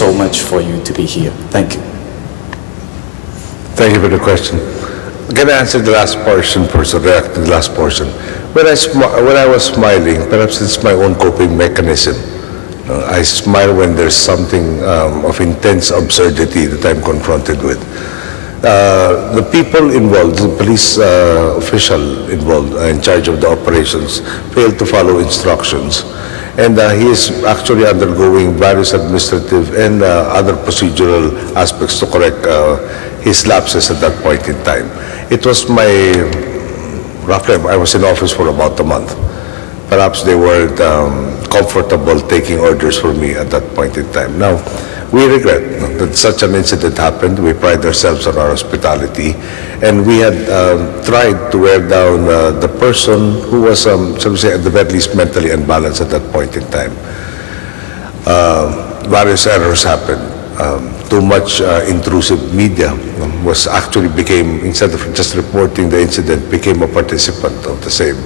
so much for you to be here. Thank you. Thank you for the question. I'm going to answer the last portion first, or react to the last portion. When I was smiling, perhaps it's my own coping mechanism. I smile when there's something of intense absurdity that I'm confronted with. The people involved, the police official involved in charge of the operations, failed to follow instructions. And he is actually undergoing various administrative and other procedural aspects to correct his lapses at that point in time. It was roughly, I was in office for about a month. Perhaps they weren't comfortable taking orders for me at that point in time. Now, we regret that such an incident happened. We pride ourselves on our hospitality. And we had tried to wear down the person who was, shall we say, at the very least mentally unbalanced at that point in time. Various errors happened. Too much intrusive media became, instead of just reporting the incident, became a participant of the same.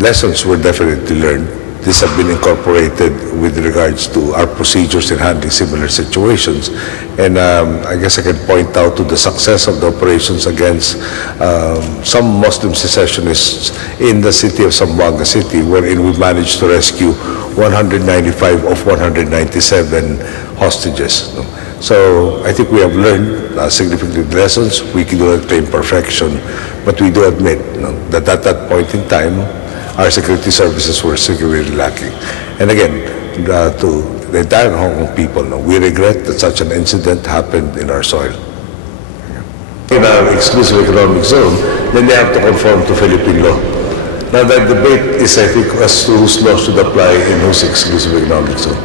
Lessons were definitely learned. These have been incorporated with regards to our procedures in handling similar situations. And I guess I can point out to the success of the operations against some Muslim secessionists in the city of Zamboanga City, wherein we managed to rescue 195 of 197 hostages. So I think we have learned significant lessons. We do not claim perfection, but we do admit that at that point in time, our security services were severely lacking. And again, to the entire Hong Kong people, we regret that such an incident happened in our soil. In our exclusive economic zone, then they have to conform to Philippine law. Now that debate is, I think, as to whose law should apply in whose exclusive economic zone.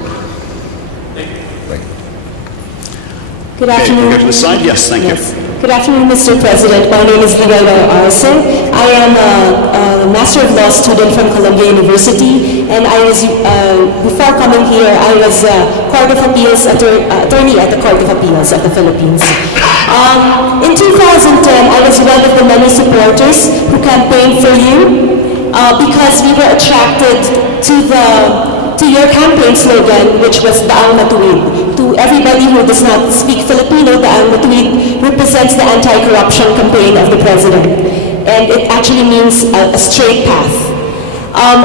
Good afternoon. Go to the side. Yes, thank you. Good afternoon, Mr. President. My name is Ligailo Arce. I am a Master of Law student from Columbia University, and I was, before coming here, I was Court of Appeals attorney at the Court of Appeals of the Philippines. In 2010, I was one of the many supporters who campaigned for you because we were attracted to your campaign slogan, which was Daang Matuwid. To everybody who does not speak Filipino, Daang Matuwid represents the anti-corruption campaign of the President. And it actually means a straight path.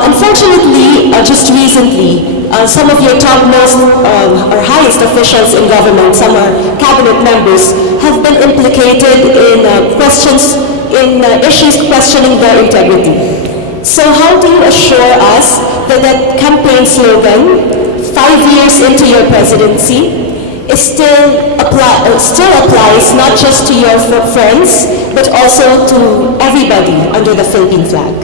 Unfortunately, just recently, some of your topmost or highest officials in government, some are cabinet members, have been implicated in issues questioning their integrity. So how do you assure us that that campaign slogan, 5 years into your presidency, still applies not just to your friends, but also to everybody under the Philippine flag?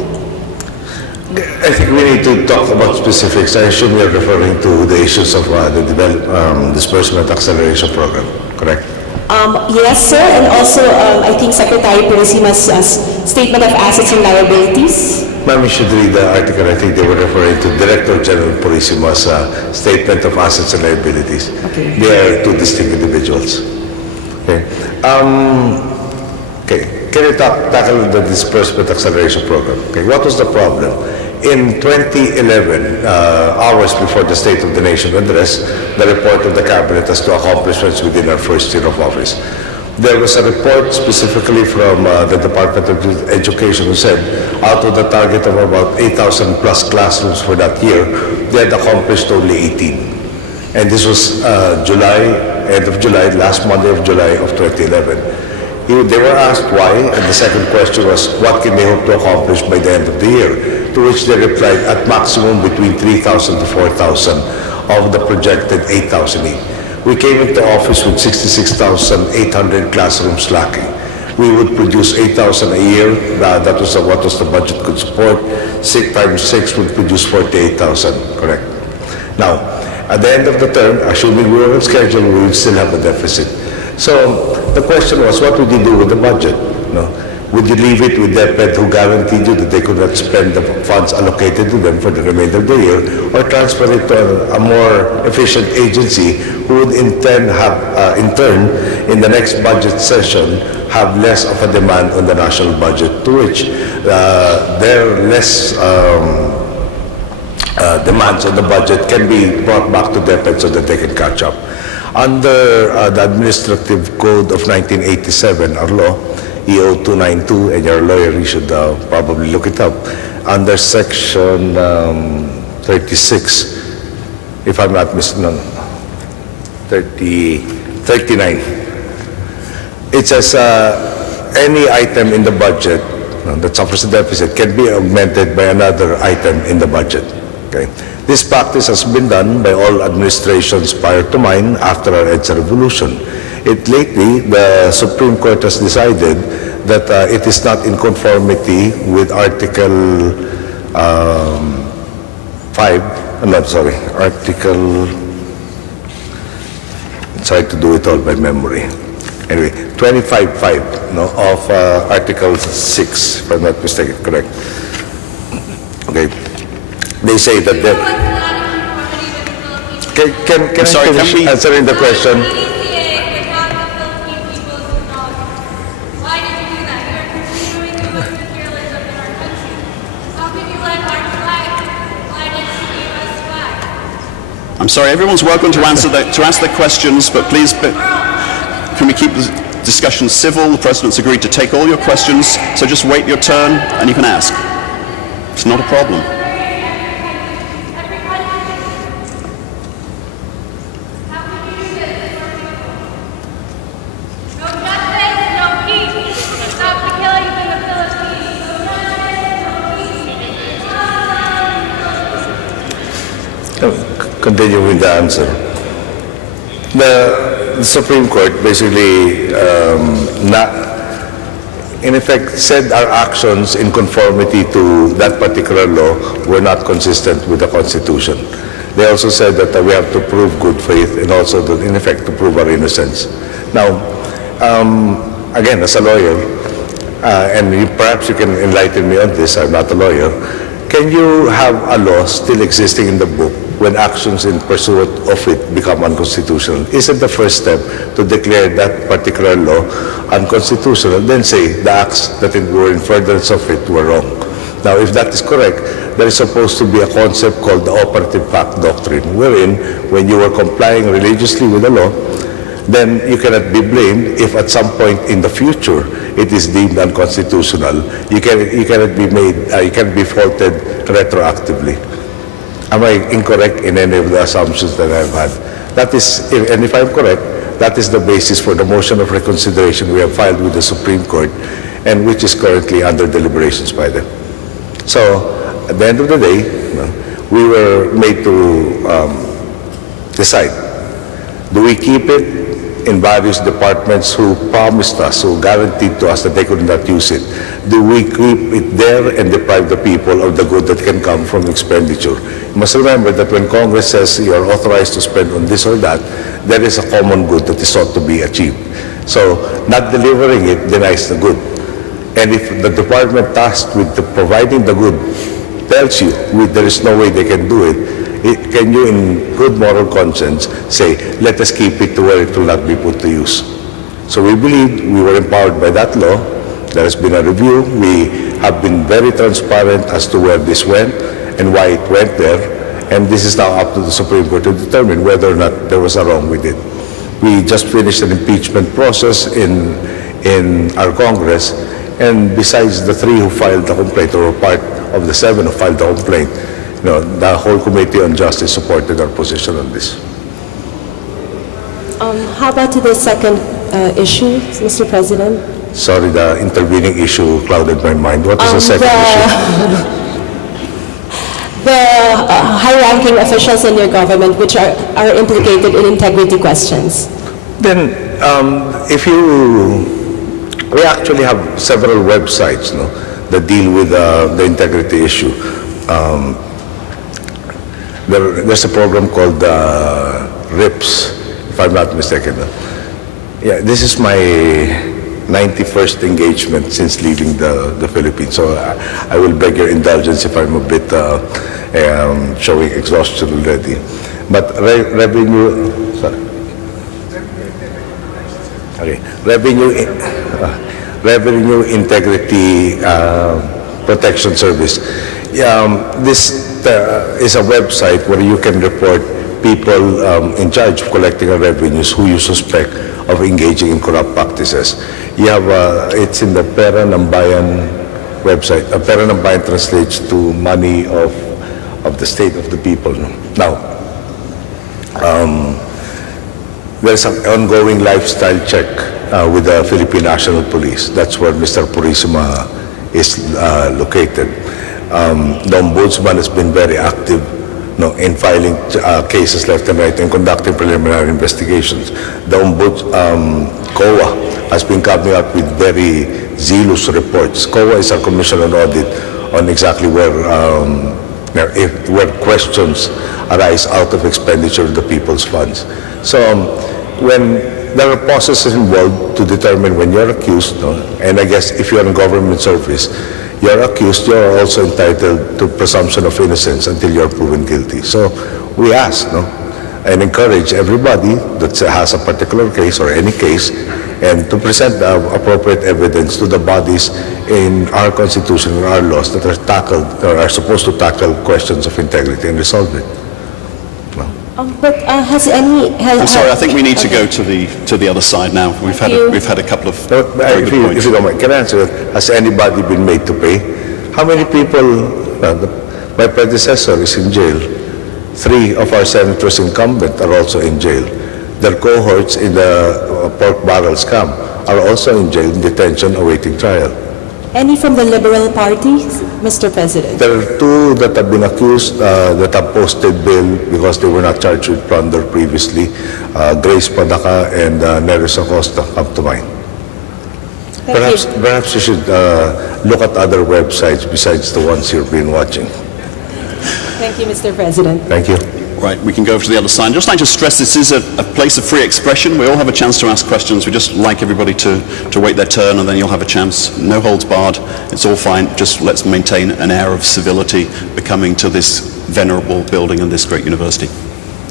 I think we need to talk about specifics. I assume you're referring to the issues of the Disbursement Acceleration Program, correct? Yes, sir, and also I think Secretary Purisima's Statement of Assets and Liabilities. Ma'am, you should read the article. I think they were referring to Director General Purisima's Statement of Assets and Liabilities. Okay. They are two distinct individuals. Okay. Can you tackle the Disbursement Acceleration Program? Okay. What was the problem? In 2011, hours before the State of the Nation address, the report of the Cabinet as to accomplishments within our first year of office. There was a report specifically from the Department of Education who said out of the target of about 8,000 plus classrooms for that year, they had accomplished only 18. And this was end of July, last Monday of July of 2011. They were asked why, and the second question was, what can they hope to accomplish by the end of the year? To which they replied, at maximum between 3,000 to 4,000 of the projected 8,000 each. We came into office with 66,800 classrooms lacking. We would produce 8,000 a year. That was what was the budget could support. 6 times 6 would produce 48,000, correct? Now, at the end of the term, assuming we were on schedule, we would still have a deficit. So the question was, what would you do with the budget? No? Would you leave it with DepEd who guaranteed you that they could not spend the funds allocated to them for the remainder of the year, or transfer it to a more efficient agency who would in turn, in the next budget session, have less of a demand on the national budget, to which their less demands on the budget can be brought back to DepEd so that they can catch up. Under the Administrative Code of 1987, our law, EO 292, and your lawyer, you should probably look it up, under Section 36, if I'm not mistaken, 39. It says any item in the budget that suffers a deficit can be augmented by another item in the budget. Okay. This practice has been done by all administrations prior to mine after our EDSA revolution. Lately, the Supreme Court has decided that it is not in conformity with Article 25.5 of Article 6, if I'm not mistaken, correct. Okay. They say that can I finish answering the question? I'm sorry, everyone's welcome to ask the questions, but please, can we keep the discussion civil? The President's agreed to take all your questions, so just wait your turn and you can ask. It's not a problem. Continue with the answer. The Supreme Court basically, in effect, said our actions in conformity to that particular law were not consistent with the Constitution. They also said that we have to prove good faith and also, in effect, to prove our innocence. Now, again, as a lawyer, and perhaps you can enlighten me on this, I'm not a lawyer, can you have a law still existing in the book when actions in pursuit of it become unconstitutional? Isn't the first step to declare that particular law unconstitutional, then say the acts that were in furtherance of it were wrong? Now, if that is correct, there is supposed to be a concept called the operative fact doctrine, wherein when you are complying religiously with the law, then you cannot be blamed if at some point in the future it is deemed unconstitutional. You cannot be faulted retroactively. Am I incorrect in any of the assumptions that I've had? That is, and if I'm correct, that is the basis for the motion of reconsideration we have filed with the Supreme Court, and which is currently under deliberations by them. So, at the end of the day, we were made to decide, do we keep it in various departments who promised us, who guaranteed to us that they could not use it? Do we keep it there and deprive the people of the good that can come from expenditure? You must remember that when Congress says you are authorized to spend on this or that, there is a common good that is sought to be achieved. So not delivering it denies the good. And if the department tasked with providing the good tells you there is no way they can do it, can you in good moral conscience say, let us keep it to where it will not be put to use? So we believe we were empowered by that law. There has been a review. We have been very transparent as to where this went and why it went there. And this is now up to the Supreme Court to determine whether or not there was a wrong with it. We just finished an impeachment process in our Congress, and besides the 3 who filed the complaint, or part of the 7 who filed the complaint, the whole Committee on Justice supported our position on this. How about the second issue, Mr. President? Sorry, the intervening issue clouded my mind. What is the second issue? The high-ranking officials in your government which are implicated in integrity questions. Then, we actually have several websites that deal with the integrity issue. There's a program called RIPS, if I'm not mistaken. Yeah, this is my 91st engagement since leaving the Philippines. So I will beg your indulgence if I'm a bit showing exhaustion already. But revenue integrity protection service. This is a website where you can report people in charge of collecting our revenues who you suspect of engaging in corrupt practices. You have, it's in the Pera ng Bayan website. Pera ng Bayan translates to money of the state, of the people. Now, there's an ongoing lifestyle check with the Philippine National Police. That's where Mr. Purisima is located. The Ombudsman has been very active in filing cases left and right and conducting preliminary investigations. The COA has been coming up with very zealous reports. COA is a commission on audit on exactly where questions arise out of expenditure of the people's funds. So when there are processes involved to determine when you're accused, and I guess if you're in government service, you're accused, you're also entitled to presumption of innocence until you're proven guilty. So we ask and encourage everybody that has a particular case or any case and to present the appropriate evidence to the bodies in our constitution and our laws that are tackled or are supposed to tackle questions of integrity and resolve it. But has any? I'm sorry. I think we need to go to the other side now. We've had a couple of very good points. If you don't mind, can I answer that? Has anybody been made to pay? How many people? My predecessor is in jail. 3 of our senators incumbent are also in jail. Their cohorts in the pork barrel scam are also in jail in detention awaiting trial. Any from the Liberal Party, Mr. President? There are 2 that have been accused that have posted bail because they were not charged with plunder previously. Grace Padaka and Neris Acosta come to mind. Perhaps you should look at other websites besides the ones you've been watching. Thank you, Mr. President. Thank you. Right, we can go over to the other side. I'd just like to stress this is a place of free expression. We all have a chance to ask questions. We just like everybody to wait their turn and then you'll have a chance. No holds barred. It's all fine. Just let's maintain an air of civility becoming to this venerable building and this great university.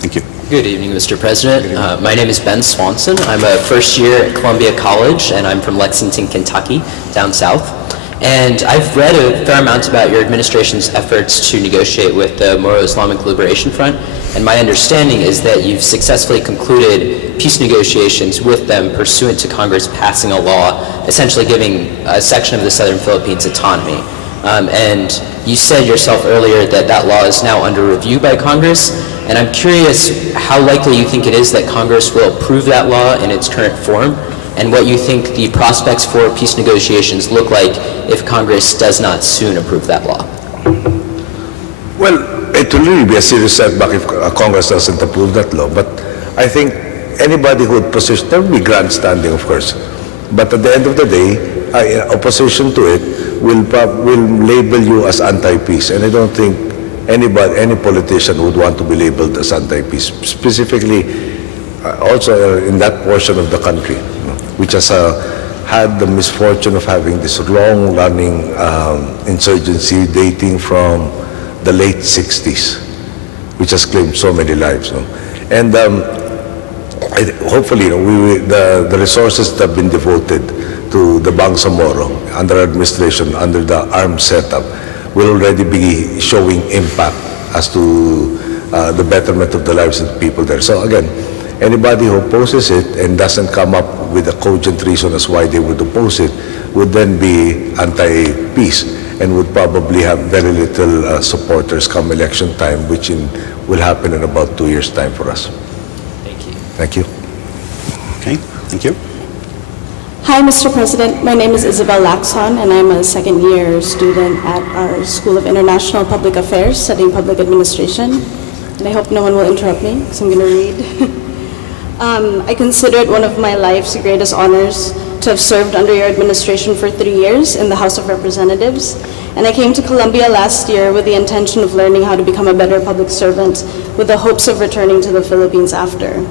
Thank you. Good evening, Mr. President. My name is Ben Swanson. I'm a first year at Columbia College and I'm from Lexington, Kentucky, down south. And I've read a fair amount about your administration's efforts to negotiate with the Moro Islamic Liberation Front, and my understanding is that you've successfully concluded peace negotiations with them pursuant to Congress passing a law essentially giving a section of the Southern Philippines autonomy. And you said yourself earlier that that law is now under review by Congress, and I'm curious how likely you think it is that Congress will approve that law in its current form, and what you think the prospects for peace negotiations look like if Congress does not soon approve that law. Well, it will really be a serious setback if Congress doesn't approve that law, but I think anybody who would position, there will be grandstanding, of course, but at the end of the day, opposition to it will label you as anti-peace, and I don't think any politician would want to be labeled as anti-peace, specifically also in that portion of the country, which has had the misfortune of having this long-running insurgency dating from the late 60s, which has claimed so many lives. And hopefully, the resources that have been devoted to the Bangsamoro under administration, under the armed setup, will already be showing impact as to the betterment of the lives of the people there. So again, anybody who opposes it and doesn't come up with a cogent reason as why they would oppose it would then be anti-peace and would probably have very little supporters come election time, which will happen in about 2 years' time for us. Thank you. Thank you. Okay, thank you. Hi, Mr. President. My name is Isabel Lacson, and I'm a second-year student at our School of International Public Affairs, studying public administration. And I hope no one will interrupt me, because I'm going to read. I consider it one of my life's greatest honors to have served under your administration for 3 years in the House of Representatives. And I came to Columbia last year with the intention of learning how to become a better public servant with the hopes of returning to the Philippines after.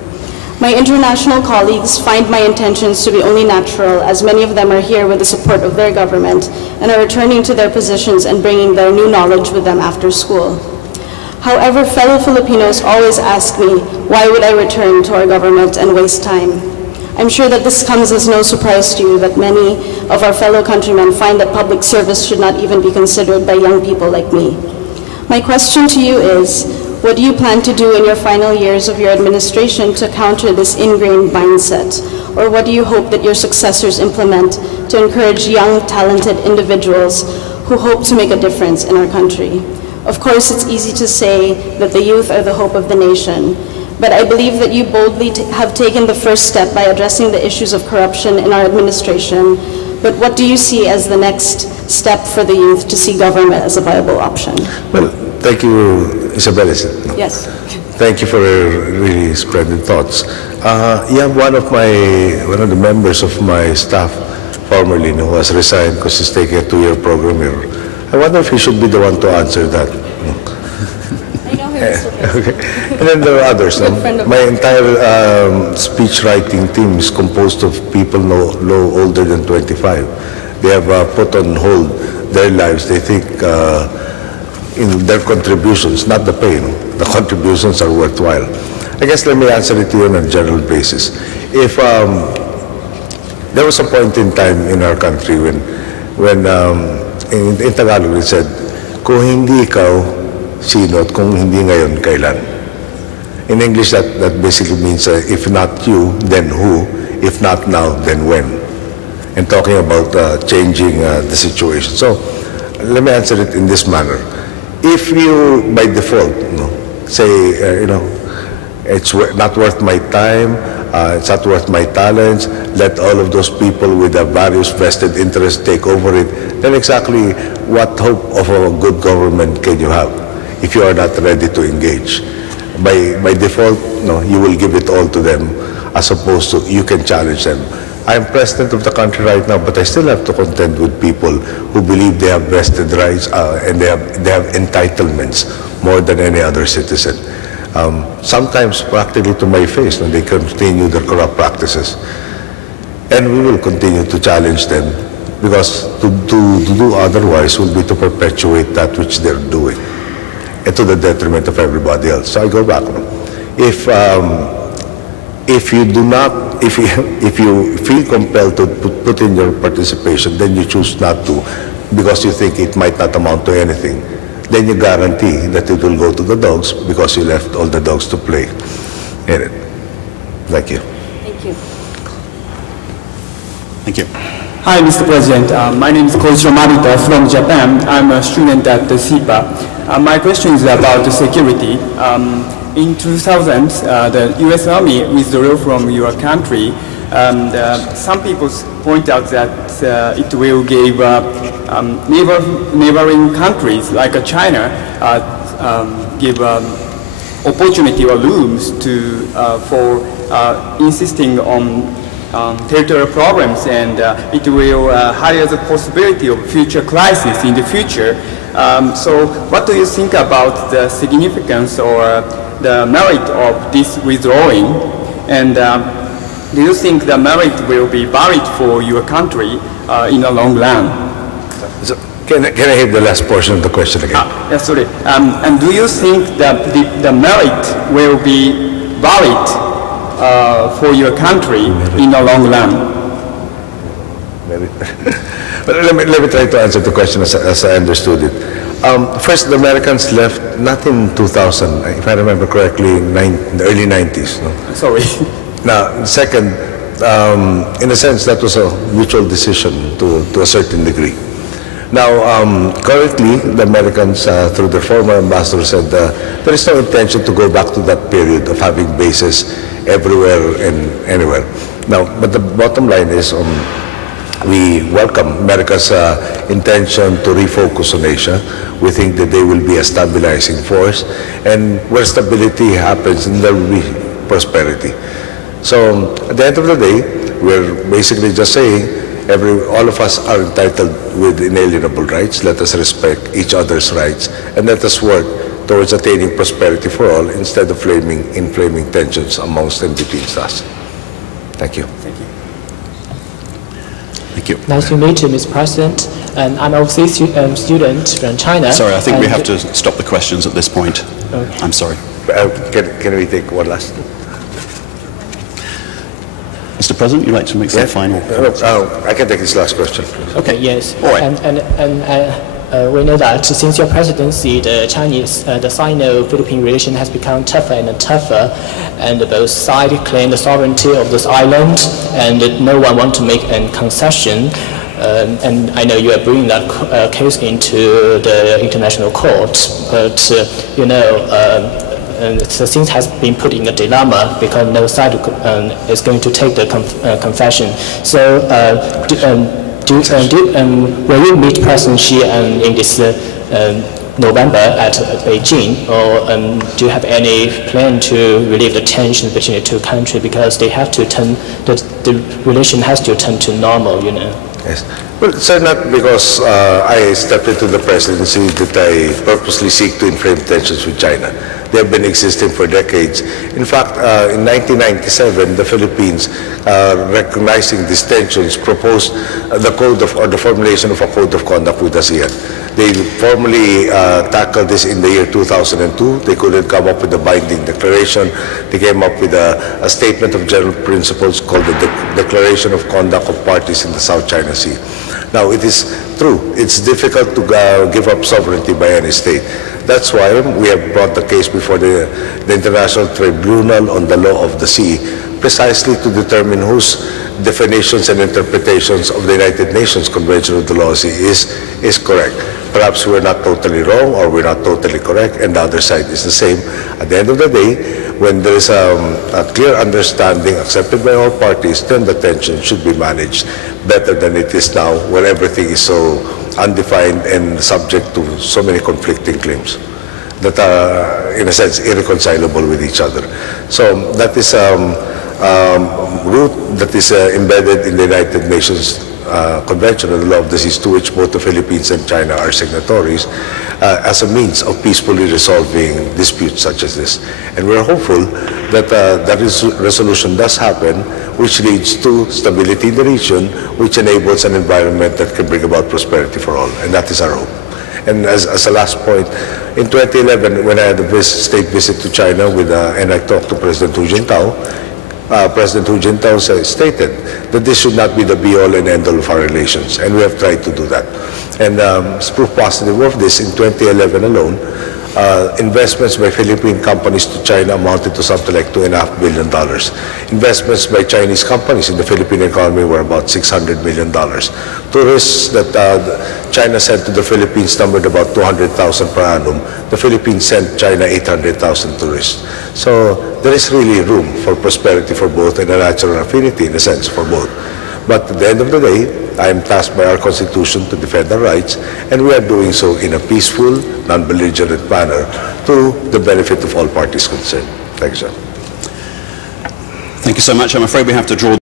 My international colleagues find my intentions to be only natural, as many of them are here with the support of their government and are returning to their positions and bringing their new knowledge with them after school. However, fellow Filipinos always ask me, why would I return to our government and waste time? I'm sure that this comes as no surprise to you that many of our fellow countrymen find that public service should not even be considered by young people like me. My question to you is, what do you plan to do in your final years of your administration to counter this ingrained mindset? Or what do you hope that your successors implement to encourage young, talented individuals who hope to make a difference in our country? Of course, it's easy to say that the youth are the hope of the nation, but I believe that you boldly have taken the first step by addressing the issues of corruption in our administration. But what do you see as the next step for the youth to see government as a viable option? Well, thank you, Isabel. Yes. Thank you for your really splendid thoughts. Yeah, one of the members of my staff formerly who has resigned because he's taking a 2-year program here. I wonder if he should be the one to answer that. I know him, Mr. President. Okay. And then there are others. My entire speech writing team is composed of people no older than 25. They have put on hold their lives. They think in their contributions, not the pay, the contributions are worthwhile. I guess let me answer it to you on a general basis. If there was a point in time in our country when in Tagalog it said, kung hindi ikaw, sino, at kung hindi ngayon, kailan. In English, that basically means if not you, then who? If not now, then when? And talking about changing the situation. So, let me answer it in this manner. If you, by default, say, it's not worth my time, it's not worth my talents, let all of those people with various vested interests take over it, then exactly what hope of a good government can you have if you are not ready to engage? By default, you will give it all to them as opposed to you can challenge them. I am president of the country right now, but I still have to contend with people who believe they have vested rights and they have entitlements more than any other citizen. Sometimes practically to my face when they continue their corrupt practices. And we will continue to challenge them because to do otherwise will be to perpetuate that which they're doing and to the detriment of everybody else. So I go back. If you feel compelled to put in your participation, then you choose not to because you think it might not amount to anything. Then you guarantee that it will go to the dogs because you left all the dogs to play in it. Thank you. Thank you. Thank you. Hi, Mr. President. My name is Koichiro Marita from Japan. I'm a student at the SIPA. My question is about the security. In 2000, the U.S. Army withdrew from your country, and some people point out that it will give neighboring countries like China give opportunity or rooms for insisting on territorial problems, and it will hide the possibility of future crisis in the future. So what do you think about the significance or the merit of this withdrawing? And do you think the merit will be valid for your country in the long run? So, can I hear the last portion of the question again? Yes, sorry. And do you think that the merit will be valid for your country in the long run? But let me try to answer the question as I understood it. First, the Americans left not in 2000, if I remember correctly, in the early 90s. No? Sorry. Now, second, in a sense, that was a mutual decision to a certain degree. Now, currently, the Americans, through their former ambassador, said there is no intention to go back to that period of having bases everywhere and anywhere. Now, but the bottom line is we welcome America's intention to refocus on Asia. We think that they will be a stabilizing force, and where stability happens, there will be prosperity. So, at the end of the day, we're basically just saying, all of us are entitled with inalienable rights. Let us respect each other's rights, and let us work towards attaining prosperity for all instead of inflaming tensions amongst and between us. Thank you. Thank you. Thank you. Nice to meet you, Mr. President. And I'm also a student from China. Sorry, I think we have to stop the questions at this point. Okay. I'm sorry. Can we take one last? Mr. President, you'd like to make some final comments? I can take this last question. Okay, yes. All right. And we know that since your presidency, the Sino-Philippine relation has become tougher and tougher, and both sides claim the sovereignty of this island, and no one wants to make a concession. And I know you are bringing that case into the international court, but the things has been put in a dilemma because no side is going to take the confession. So, will you meet President Xi in this November at Beijing, or do you have any plan to relieve the tension between the two countries, because they have to turn the relation has to turn to normal, you know? Yes. Well, it's not because I stepped into the presidency that I purposely seek to inflame tensions with China. They have been existing for decades. In fact, in 1997, the Philippines, recognizing these tensions, proposed the formulation of a code of conduct with ASEAN. They formally tackled this in the year 2002. They couldn't come up with a binding declaration. They came up with a statement of general principles called the Declaration of Conduct of Parties in the South China Sea. Now, it is true, it's difficult to give up sovereignty by any state. That's why we have brought the case before the International Tribunal on the Law of the Sea, precisely to determine whose definitions and interpretations of the United Nations Convention of the Law of the Sea is correct. Perhaps we're not totally wrong, or we're not totally correct, and the other side is the same. At the end of the day, when there is a clear understanding accepted by all parties, then the tension should be managed better than it is now, where everything is so undefined and subject to so many conflicting claims that are, in a sense, irreconcilable with each other. So that is root that is embedded in the United Nations Convention on the Law of the Seas, to which both the Philippines and China are signatories, as a means of peacefully resolving disputes such as this. And we're hopeful that that resolution does happen, which leads to stability in the region, which enables an environment that can bring about prosperity for all. And that is our hope. And as a last point, in 2011, when I had a state visit to China and I talked to President Hu Jintao, President Hu Jintao stated that this should not be the be-all and end-all of our relations, and we have tried to do that. And as proof positive of this, in 2011 alone, investments by Philippine companies to China amounted to something like $2.5 billion. Investments by Chinese companies in the Philippine economy were about $600 million. Tourists that China sent to the Philippines numbered about 200,000 per annum. The Philippines sent China 800,000 tourists. So there is really room for prosperity for both, and a natural affinity, in a sense, for both. But at the end of the day, I am tasked by our Constitution to defend our rights, and we are doing so in a peaceful, non-belligerent manner to the benefit of all parties concerned. Thank you, sir. Thank you so much. I'm afraid we have to draw